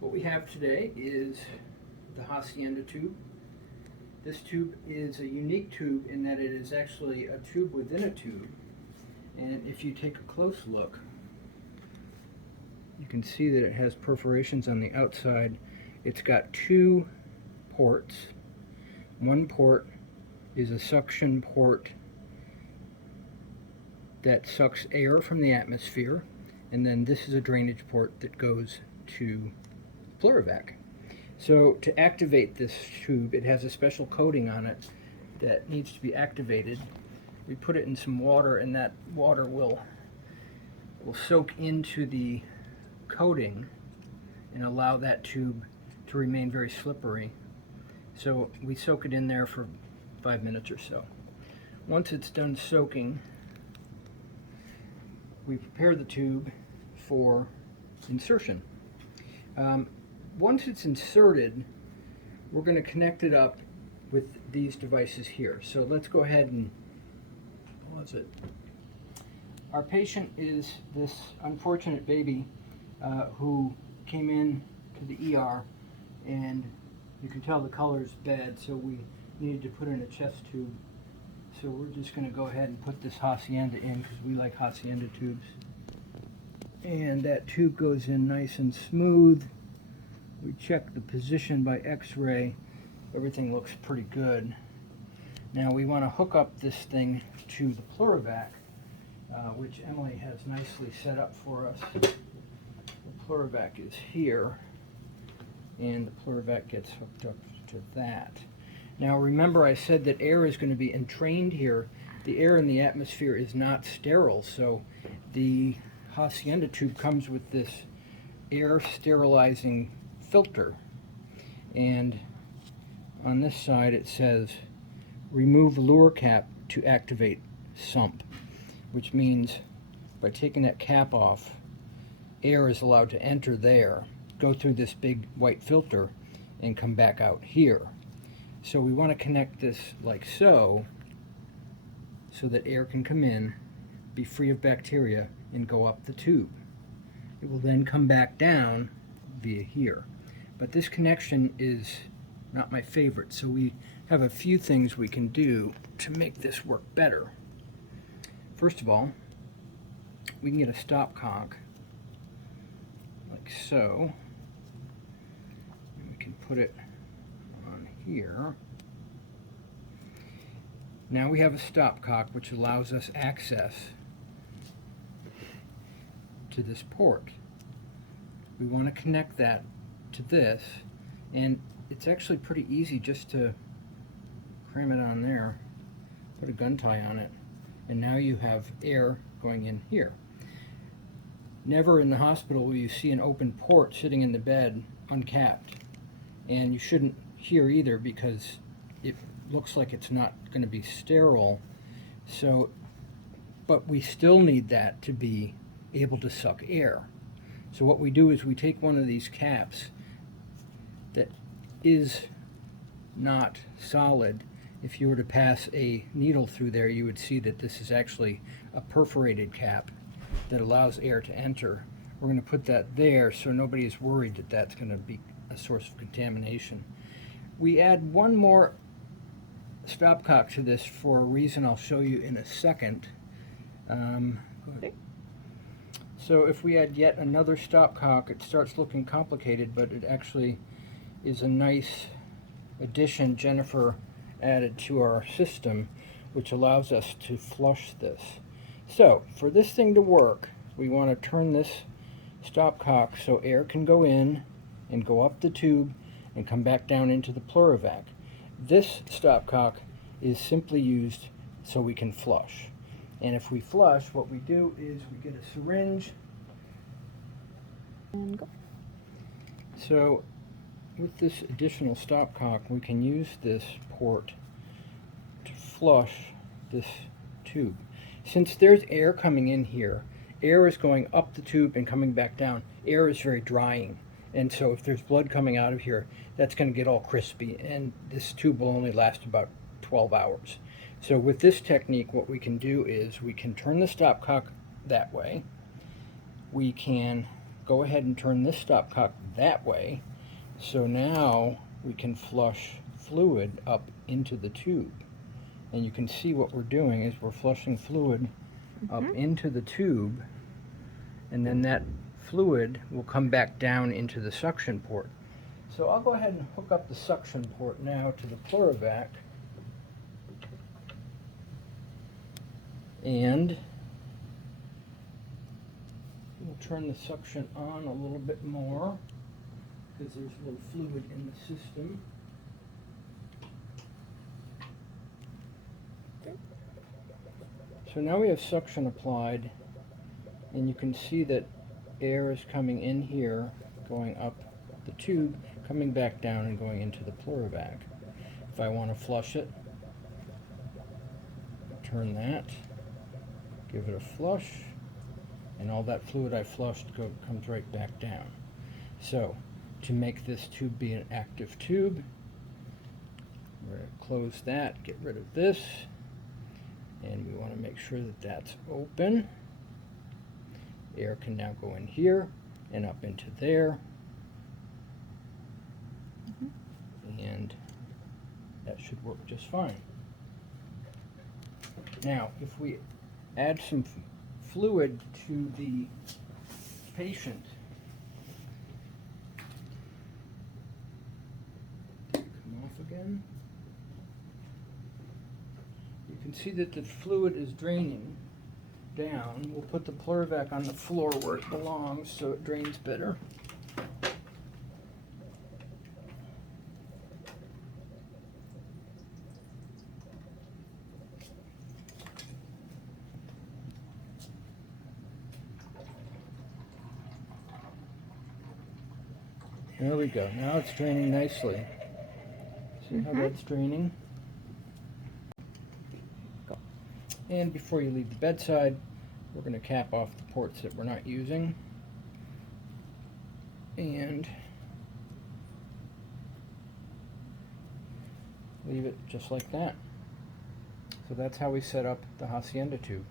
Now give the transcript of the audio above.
What we have today is the hacienda tube. This tube is a unique tube in that it is actually a tube within a tube. And if you take a close look, you can see that it has perforations on the outside. It's got two ports. One port is a suction port that sucks air from the atmosphere, and then this is a drainage port that goes to Plurivac. So to activate this tube, it has a special coating on it that needs to be activated. We put it in some water, and that water will soak into the coating and allow that tube to remain very slippery. So we soak it in there for 5 minutes or so. Once it's done soaking, we prepare the tube for insertion. Once it's inserted, we're going to connect it up with these devices here. So let's go ahead and pause it. Our patient is this unfortunate baby who came in to the ER, and you can tell the color is bad, so we needed to put in a chest tube. So we're just going to go ahead and put this hacienda in because we like hacienda tubes. And that tube goes in nice and smooth. We check the position by x-ray. Everything looks pretty good. Now we want to hook up this thing to the Plurivac, which Emily has nicely set up for us. The Plurivac is here, and the Plurivac gets hooked up to that. Now remember, I said that air is going to be entrained here. The air in the atmosphere is not sterile, so the hacienda tube comes with this air sterilizing filter, and on this side it says remove lure cap to activate sump, which means by taking that cap off, air is allowed to enter there, go through this big white filter, and come back out here. So we want to connect this like so that air can come in, be free of bacteria, and go up the tube. It will then come back down via here. But this connection is not my favorite, so we have a few things we can do to make this work better. First of all, we can get a stopcock like so, and we can put it on here. Now we have a stopcock which allows us access to this port. We want to connect that to this, and it's actually pretty easy just to cram it on there, put a gun tie on it, and now you have air going in here. Never in the hospital will you see an open port sitting in the bed uncapped, and you shouldn't here either because it looks like it's not going to be sterile. So, but we still need that to be able to suck air. So what we do is we take one of these caps that is not solid. If you were to pass a needle through there, you would see that this is actually a perforated cap that allows air to enter. We're going to put that there so nobody is worried that that's going to be a source of contamination. We add one more stopcock to this for a reason I'll show you in a second. So if we add yet another stopcock, it starts looking complicated, but it actually is a nice addition Jennifer added to our system, which allows us to flush this. So for this thing to work, we want to turn this stopcock so air can go in and go up the tube and come back down into the Plurivac. This stopcock is simply used so we can flush. And if we flush, what we do is we get a syringe. And go. So with this additional stopcock, we can use this port to flush this tube. Since there's air coming in here, air is going up the tube and coming back down. Air is very drying, and so if there's blood coming out of here, that's going to get all crispy, and this tube will only last about 12 hours. So with this technique, what we can do is we can turn the stopcock that way. We can go ahead and turn this stopcock that way. So now we can flush fluid up into the tube. And you can see what we're doing is we're flushing fluid up into the tube, and then that fluid will come back down into the suction port. So I'll go ahead and hook up the suction port now to the Plurivac. And we'll turn the suction on a little bit more because there's a little fluid in the system. So now we have suction applied, and you can see that air is coming in here, going up the tube, coming back down and going into the Plurivac. If I want to flush it, turn that, give it a flush, and all that fluid I flushed comes right back down. So to make this tube be an active tube, we're going to close that, get rid of this, and we want to make sure that that's open. Air can now go in here and up into there, and that should work just fine. Now, if we add some fluid to the patient, come off again. You can see that the fluid is draining down. We'll put the Plurivac on the floor where it belongs so it drains better. There we go. Now it's draining nicely. See how that's draining? And before you leave the bedside, we're going to cap off the ports that we're not using. And leave it just like that. So that's how we set up the Hacienda tube.